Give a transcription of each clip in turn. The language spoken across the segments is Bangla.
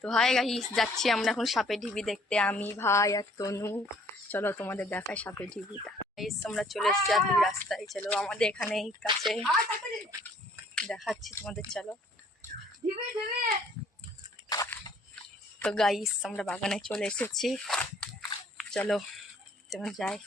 তো হাই গাইস, যাচ্ছি আমরা এখন সাপের ঢিবি দেখতে, আমি ভাই আর তনু। চলো তোমাদের দেখায় সাপের ঢিবিটা। গাইস আমরা চলে এসেছি আর রাস্তায়, চলো আমাদের এখানে কাছে দেখাচ্ছি তোমাদের। চলো তো গাইস আমরা বাগানে চলে এসেছি, চলো তোমার যাই।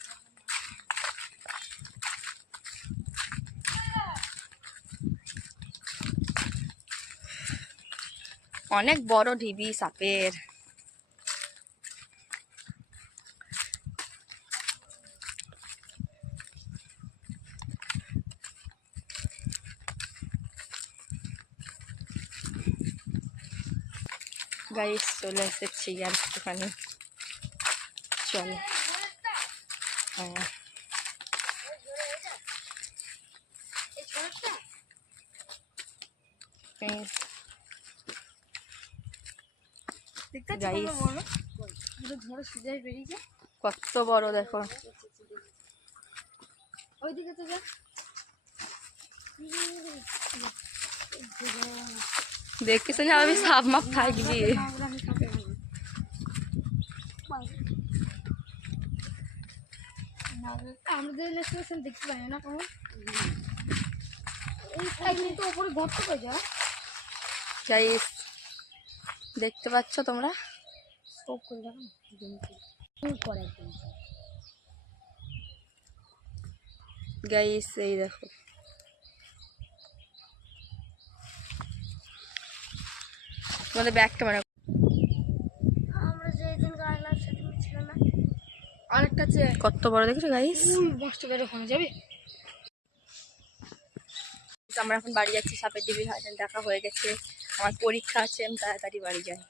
অনেক বড় ঢিবি সাপের। গাইস চলে এসেছি আর একটুখানি, চলো। হ্যাঁ কত বড় দেখো, ওইদিকে তো দেখি শুনে আমি সাপ মাপ থাকবি। আমাদের দেখতে পাই না কোনো, এই তো উপরে গর্ত হয়ে যায়। গাইস দেখতে পাচ্ছ তোমরা, স্কোপ করে দেখো করে একদম। গাইস এই দেখো, তোমাদের ব্যাক ক্যামেরা। আমরা যেদিন গাইলাম সেদিন ছিল না, আরেকটা আছে কত বড় দেখছো গাইস। বসতে পেরে ওখানে যাবে। আমরা এখন বাড়ি যাচ্ছি, সাপের ঢিবির হাতে দেখা হয়ে গেছে, আমার পরীক্ষা আছে, আমি তাড়াতাড়ি বাড়ি যাই।